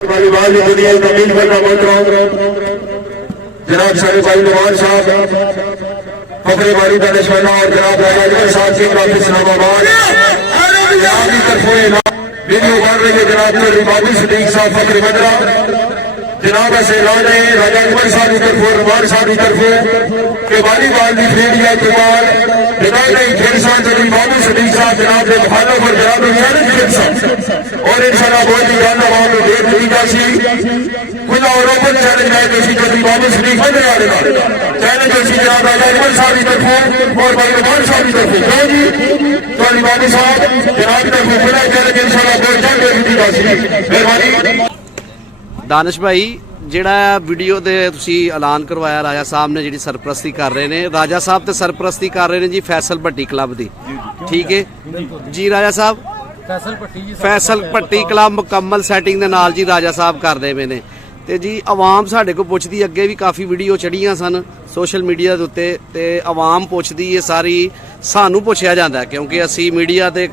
जनाब सारे भाई नवाज साहब फखरे वाली दानिशमंद और जनाब राजा साहब सिंह काफी इस्लामाबाद की तरफ वीडियो बन रही है। जनाब बाबू सदीक साहब फखरे बदरा जनाब ऐसे ऐलान है राजा अकबर साहब की तरफ रमान साहब की तरफ के वालीबॉल की खेलिया के बाद जनाब ने खेल साहब बाबू सदीक साहब जनाब के बहानों पर जनाब और इंशाल्लाह बहुत ही ज्यादा वहां पर देर दी जासी खुला और ओपन चैलेंज है जो जल्दी बाबू सदीक बने वाले चैलेंज जो जनाब राजा अकबर साहब की तरफ और भाई रमान साहब की तरफ क्यों जी तो बाबू साहब जनाब की तरफ खुला चैलेंज इंशाल्लाह बहुत जल्द दी जासी मेहरबानी। दानिश भाई ਜਿਹੜਾ ਵੀਡੀਓ ਦੇ ਤੁਸੀਂ ਐਲਾਨ ਕਰਵਾਇਆ ਰਾਜਾ ਸਾਹਿਬ ਨੇ ਜਿਹੜੀ ਸਰਪ੍ਰਸਤੀ ਕਰ ਰਹੇ ਨੇ ਰਾਜਾ ਸਾਹਿਬ ਤੇ ਸਰਪ੍ਰਸਤੀ ਕਰ ਰਹੇ ਨੇ ਜੀ ਫੈਸਲ ਭੱਟੀ ਕਲੱਬ ਦੀ ਠੀਕ ਹੈ ਜੀ ਰਾਜਾ ਸਾਹਿਬ ਫੈਸਲ ਭੱਟੀ ਕਲੱਬ ਮੁਕੰਮਲ ਸੈਟਿੰਗ ਦੇ ਨਾਲ ਜੀ ਰਾਜਾ ਸਾਹਿਬ ਕਰਦੇ ਪਏ ਨੇ ਤੇ ਜੀ ਆਵਾਮ ਸਾਡੇ ਕੋਲ ਪੁੱਛਦੀ ਅੱਗੇ ਵੀ ਕਾਫੀ ਵੀਡੀਓ ਚੜੀਆਂ ਸਨ ਸੋਸ਼ਲ ਮੀਡੀਆ ਦੇ ਉੱਤੇ ਤੇ ਆਵਾਮ ਪੁੱਛਦੀ ਹੈ ਸਾਰੀ ਸਾਨੂੰ ਪੁੱਛਿਆ ਜਾਂਦਾ ਕਿਉਂਕਿ ਅਸੀਂ ਮੀਡੀਆ ਦੇ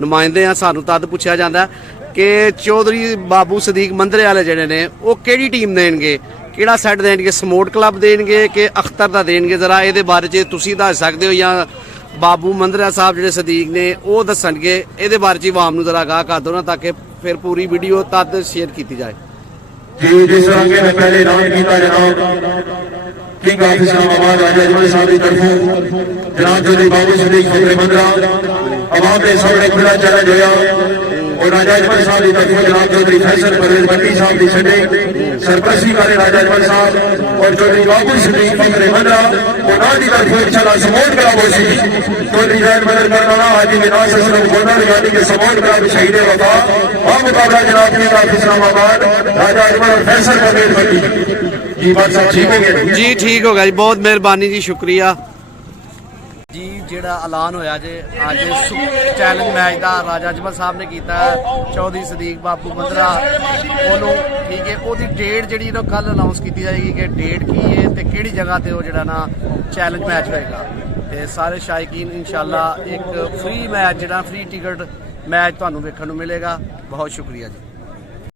ਨੁਮਾਇੰਦੇ ਆ ਸਾਨੂੰ ਤਦ ਪੁੱਛਿਆ ਜਾਂਦਾ कि चौधरी बाबू सदीक मंदरे वाले जड़े ने वो केड़ी टीम देंगे केड़ा सैट देंगे समोट क्लब देंगे कि अख्तर दा देंगे जरा ये बारे च तुसीं दस सकते हो या बाबू मंदरा साहब जो सदीक ने वो दसणगे ये बारे च आवाम नूं जरा आगाह कर दो ना ताकि फिर पूरी वीडियो तद शेयर की जाए। जिस तरह के पहले ऐलान किया जनाब किंग ऑफ इस्लामाबाद राजा अजमल साहब की तरफ जनाब चौधरी बाबू सदीक फखरे मंदरा आवाम के सामने खुला चैलेंज होया और राजा अजमल साहब की तरफ जनाब चौधरी फैसल परवेज भट्टी साहब की छड़े सरपरस्ती करे राजा अजमल साहब और चौधरी बाबू सदीक फखरे मंदरा और की तरफ इंशाल्लाह समोट करा बोसी चौधरी जैन मदद करना हाजी विनाश असलम गोदर यानी कि समोट करा शहीद वफा और मुकाबला जनाब किंग ऑफ इस्लामाबाद राजा अजमल और फैसल परवेज भट्टी जी बात साहब ठीक हो गया जी ठीक हो गया जी बहुत मेहरबानी जी शुक्रिया जी ਜਿਹੜਾ ਐਲਾਨ ਹੋਇਆ ਜੇ ਅੱਜ ਚੈਲੰਜ ਮੈਚ ਦਾ ਰਾਜਾ ਅਜਮਲ ਸਾਹਿਬ ਨੇ ਕੀਤਾ ਚੌਧਰੀ ਸਦੀਕ ਬਾਬੂ ਮੰਦਰਾ ਉਹਨੂੰ ਠੀਕ ਹੈ ਉਹਦੀ ਡੇਟ ਜਿਹੜੀ ਨਾ ਕੱਲ ਅਨਾਉਂਸ ਕੀਤੀ ਜਾਏਗੀ ਕਿ ਡੇਟ ਕੀ ਹੈ ਤੇ ਕਿਹੜੀ ਜਗ੍ਹਾ ਤੇ ਉਹ ਜਿਹੜਾ ਨਾ ਚੈਲੰਜ ਮੈਚ ਹੋਏਗਾ ਤੇ ਸਾਰੇ ਸ਼ਾਇਕੀਨ ਇਨਸ਼ਾਅੱਲਾ ਇੱਕ ਫ੍ਰੀ ਮੈਚ ਜਿਹੜਾ ਫ੍ਰੀ ਟਿਕਟ ਮੈਚ ਤੁਹਾਨੂੰ ਵੇਖਣ ਨੂੰ ਮਿਲੇਗਾ। ਬਹੁਤ ਸ਼ੁਕਰੀਆ ਜੀ।